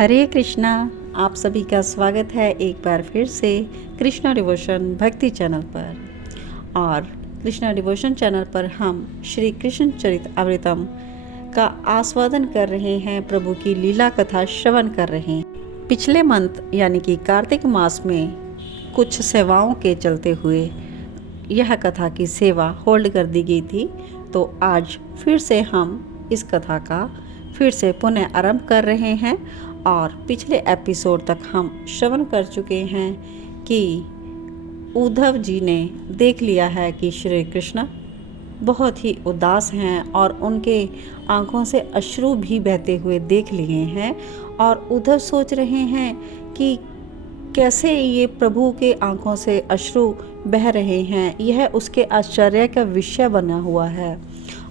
हरे कृष्णा। आप सभी का स्वागत है एक बार फिर से कृष्णा डिवोशन भक्ति चैनल पर। और कृष्णा डिवोशन चैनल पर हम श्री कृष्ण चरित अमृतम का आस्वादन कर रहे हैं, प्रभु की लीला कथा श्रवण कर रहे हैं। पिछले मंथ यानी कि कार्तिक मास में कुछ सेवाओं के चलते हुए यह कथा की सेवा होल्ड कर दी गई थी, तो आज फिर से हम इस कथा का फिर से पुनः आरंभ कर रहे हैं। और पिछले एपिसोड तक हम श्रवण कर चुके हैं कि उद्धव जी ने देख लिया है कि श्री कृष्ण बहुत ही उदास हैं और उनके आंखों से अश्रु भी बहते हुए देख लिए हैं। और उद्धव सोच रहे हैं कि कैसे ये प्रभु के आंखों से अश्रु बह रहे हैं, यह उसके आश्चर्य का विषय बना हुआ है।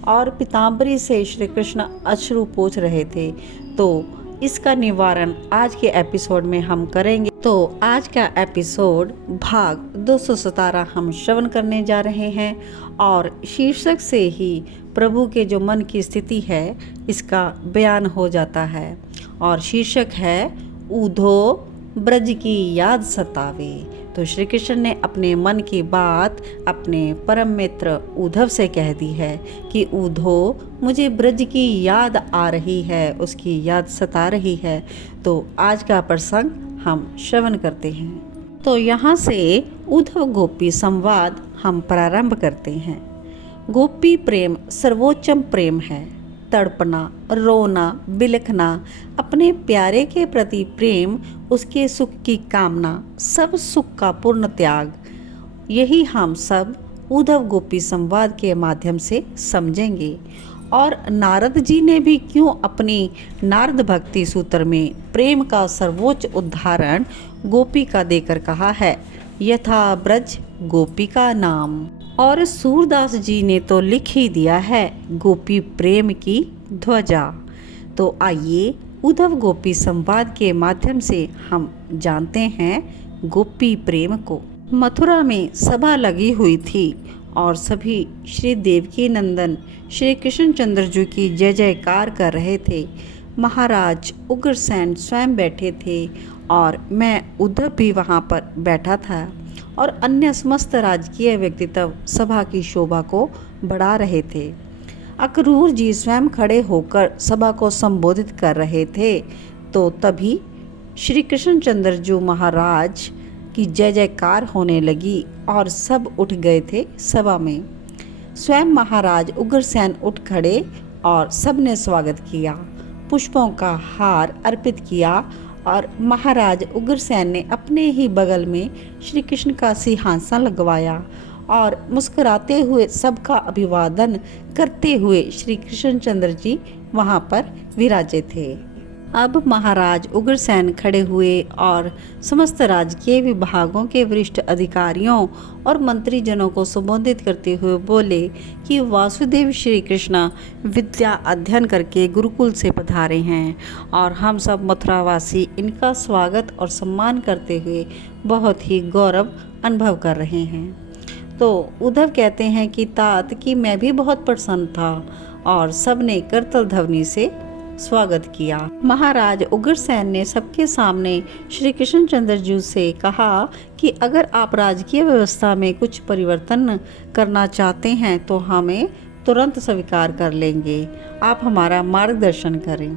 और पीताम्बरी से श्री कृष्ण अश्रु पोंछ रहे थे, तो इसका निवारण आज के एपिसोड में हम करेंगे। तो आज का एपिसोड भाग 217 हम श्रवण करने जा रहे हैं। और शीर्षक से ही प्रभु के जो मन की स्थिति है इसका बयान हो जाता है। और शीर्षक है ऊधो ब्रज की याद सतावे। तो श्री कृष्ण ने अपने मन की बात अपने परम मित्र उद्धव से कह दी है कि उद्धो, मुझे ब्रज की याद आ रही है, उसकी याद सता रही है। तो आज का प्रसंग हम श्रवण करते हैं। तो यहाँ से उद्धव गोपी संवाद हम प्रारंभ करते हैं। गोपी प्रेम सर्वोच्चम प्रेम है। तड़पना, रोना, बिलखना, अपने प्यारे के प्रति प्रेम, उसके सुख की कामना, सब सुख का पूर्ण त्याग, यही हम सब उद्धव गोपी संवाद के माध्यम से समझेंगे। और नारद जी ने भी क्यों अपनी नारद भक्ति सूत्र में प्रेम का सर्वोच्च उदाहरण गोपी का देकर कहा है, यथा ब्रज गोपी का नाम। और सूरदास जी ने तो लिख ही दिया है, गोपी प्रेम की ध्वजा। तो आइए उद्धव गोपी संवाद के माध्यम से हम जानते हैं गोपी प्रेम को। मथुरा में सभा लगी हुई थी और सभी श्री देवकी नंदन श्री कृष्णचंद्र जी की जय जयकार कर रहे थे। महाराज उग्रसेन स्वयं बैठे थे और मैं उद्धव भी वहाँ पर बैठा था। और अन्य समस्त राजकीय व्यक्तित्व सभा की शोभा को बढ़ा रहे थे। अक्रूर जी स्वयं खड़े होकर सभा को संबोधित कर रहे थे। तो तभी श्री कृष्णचंद्र जी महाराज की जय जयकार होने लगी और सब उठ गए थे सभा में। स्वयं महाराज उग्रसेन उठ खड़े और सबने स्वागत किया, पुष्पों का हार अर्पित किया। और महाराज उग्रसेन ने अपने ही बगल में श्री कृष्ण का सिंहासन लगवाया और मुस्कुराते हुए सबका अभिवादन करते हुए श्री कृष्णचंद्र जी वहाँ पर विराजे थे। अब महाराज उग्रसेन खड़े हुए और समस्त राजकीय विभागों के वरिष्ठ अधिकारियों और मंत्रीजनों को संबोधित करते हुए बोले कि वासुदेव श्री कृष्ण विद्या अध्ययन करके गुरुकुल से पधारे हैं और हम सब मथुरावासी इनका स्वागत और सम्मान करते हुए बहुत ही गौरव अनुभव कर रहे हैं। तो उद्धव कहते हैं कि तात कि मैं भी बहुत प्रसन्न था और सबने करतल ध्वनि से स्वागत किया। महाराज उग्रसेन ने सबके सामने श्री कृष्णचंद्र जी से कहा कि अगर आप राजकीय व्यवस्था में कुछ परिवर्तन करना चाहते हैं तो हमें तुरंत स्वीकार कर लेंगे। आप हमारा मार्गदर्शन करें।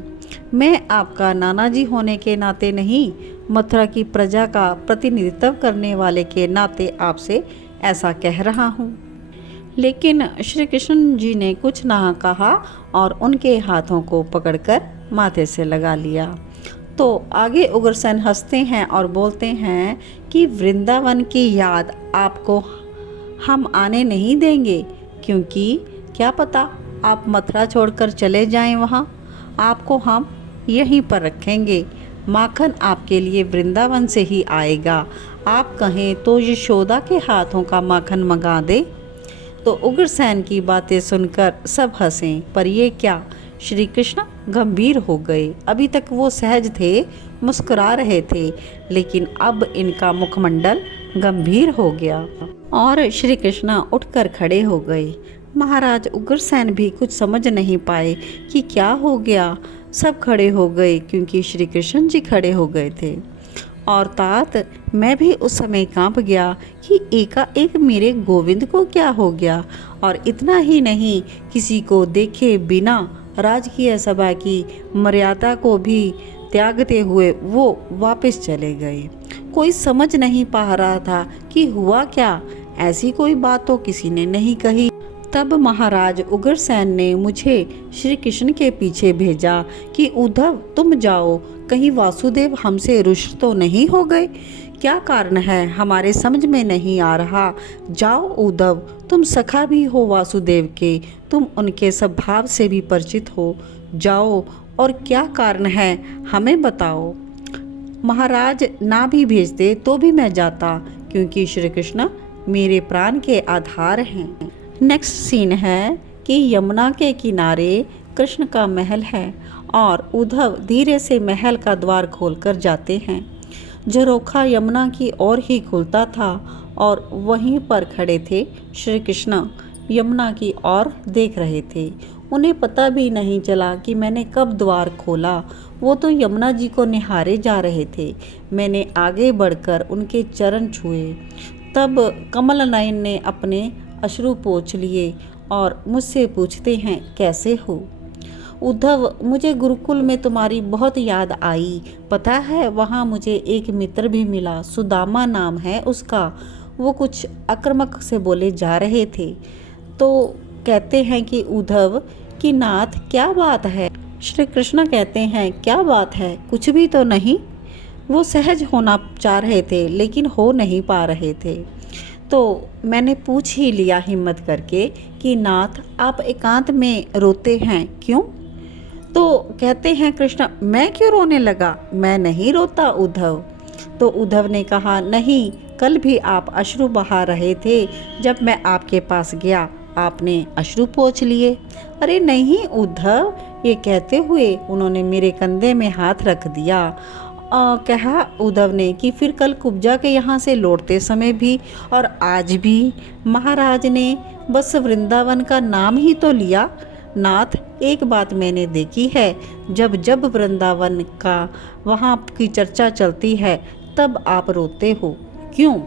मैं आपका नाना जी होने के नाते नहीं, मथुरा की प्रजा का प्रतिनिधित्व करने वाले के नाते आपसे ऐसा कह रहा हूँ। लेकिन श्री कृष्ण जी ने कुछ ना कहा और उनके हाथों को पकड़कर माथे से लगा लिया। तो आगे उग्रसेन हंसते हैं और बोलते हैं कि वृंदावन की याद आपको हम आने नहीं देंगे, क्योंकि क्या पता आप मथुरा छोड़कर चले जाएं, वहाँ आपको हम यहीं पर रखेंगे। माखन आपके लिए वृंदावन से ही आएगा। आप कहें तो यशोदा के हाथों का माखन मंगा दे। तो उग्रसेन की बातें सुनकर सब हंसे, पर ये क्या, श्री कृष्ण गंभीर हो गए। अभी तक वो सहज थे, मुस्कुरा रहे थे, लेकिन अब इनका मुखमंडल गंभीर हो गया और श्री कृष्ण उठकर खड़े हो गए। महाराज उग्रसेन भी कुछ समझ नहीं पाए कि क्या हो गया। सब खड़े हो गए क्योंकि श्री कृष्ण जी खड़े हो गए थे। और तात मैं भी उस समय कांप गया कि एकाएक मेरे गोविंद को क्या हो गया। और इतना ही नहीं, किसी को देखे बिना राजकीय सभा की मर्यादा को भी त्यागते हुए वो वापस चले गए। कोई समझ नहीं पा रहा था कि हुआ क्या। ऐसी कोई बात तो किसी ने नहीं कही। तब महाराज उग्रसेन ने मुझे श्री कृष्ण के पीछे भेजा कि उद्धव तुम जाओ, कहीं वासुदेव हमसे रुष्ट तो नहीं हो गए। क्या कारण है हमारे समझ में नहीं आ रहा। जाओ उद्धव, तुम सखा भी हो वासुदेव के, तुम उनके स्वभाव से भी परिचित हो। जाओ और क्या कारण है हमें बताओ। महाराज ना भी भेजते तो भी मैं जाता, क्योंकि श्री कृष्ण मेरे प्राण के आधार हैं। नेक्स्ट सीन है कि यमुना के किनारे कृष्ण का महल है और उद्धव धीरे से महल का द्वार खोलकर जाते हैं। झरोखा यमुना की ओर ही खुलता था और वहीं पर खड़े थे श्री कृष्ण यमुना की ओर देख रहे थे। उन्हें पता भी नहीं चला कि मैंने कब द्वार खोला। वो तो यमुना जी को निहारे जा रहे थे। मैंने आगे बढ़कर उनके चरण छुए। तब कमल नयन ने अपने अश्रु पोंछ लिए और मुझसे पूछते हैं कैसे हो। उद्धव, मुझे गुरुकुल में तुम्हारी बहुत याद आई। पता है वहाँ मुझे एक मित्र भी मिला, सुदामा नाम है उसका। वो कुछ आक्रामक से बोले जा रहे थे तो कहते हैं कि उद्धव कि नाथ क्या बात है। श्री कृष्ण कहते हैं क्या बात है, कुछ भी तो नहीं। वो सहज होना चाह रहे थे लेकिन हो नहीं पा रहे थे। तो मैंने पूछ ही लिया हिम्मत करके कि नाथ आप एकांत में रोते हैं क्यों। तो कहते हैं कृष्ण मैं क्यों रोने लगा, मैं नहीं रोता उद्धव। तो उद्धव ने कहा नहीं, कल भी आप अश्रु बहा रहे थे, जब मैं आपके पास गया आपने अश्रु पोंछ लिए। अरे नहीं उद्धव, ये कहते हुए उन्होंने मेरे कंधे में हाथ रख दिया। कहा उद्धव ने कि फिर कल कुब्जा के यहाँ से लौटते समय भी और आज भी महाराज ने बस वृंदावन का नाम ही तो लिया। नाथ एक बात मैंने देखी है, जब जब वृंदावन का वहाँ की चर्चा चलती है तब आप रोते हो क्यों।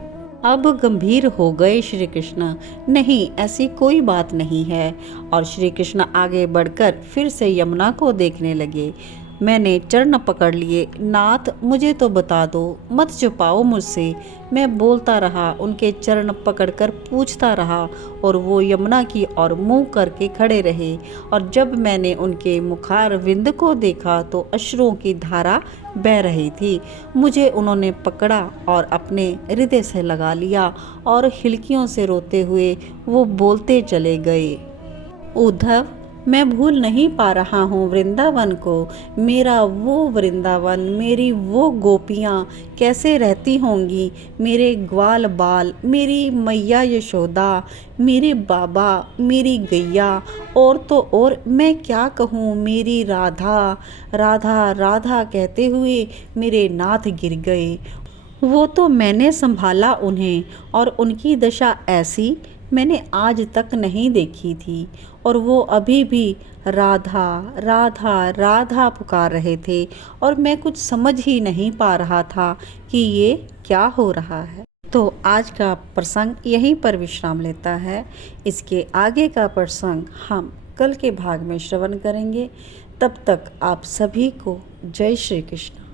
अब गंभीर हो गए श्री कृष्ण। नहीं, ऐसी कोई बात नहीं है। और श्री कृष्ण आगे बढ़कर फिर से यमुना को देखने लगे। मैंने चरण पकड़ लिए। नाथ मुझे तो बता दो, मत छुपाओ मुझसे। मैं बोलता रहा, उनके चरण पकड़कर पूछता रहा और वो यमुना की ओर मुंह करके खड़े रहे। और जब मैंने उनके मुखार विंद को देखा तो अश्रुओं की धारा बह रही थी। मुझे उन्होंने पकड़ा और अपने हृदय से लगा लिया और हिलकियों से रोते हुए वो बोलते चले गए। उद्धव, मैं भूल नहीं पा रहा हूँ वृंदावन को। मेरा वो वृंदावन, मेरी वो गोपियाँ कैसे रहती होंगी, मेरे ग्वाल बाल, मेरी मैया यशोदा, मेरे बाबा, मेरी गैया, और तो और मैं क्या कहूँ, मेरी राधा राधा राधा कहते हुए मेरे नाथ गिर गए। वो तो मैंने संभाला उन्हें और उनकी दशा ऐसी मैंने आज तक नहीं देखी थी। और वो अभी भी राधा राधा राधा पुकार रहे थे और मैं कुछ समझ ही नहीं पा रहा था कि ये क्या हो रहा है। तो आज का प्रसंग यहीं पर विश्राम लेता है। इसके आगे का प्रसंग हम कल के भाग में श्रवण करेंगे। तब तक आप सभी को जय श्री कृष्ण।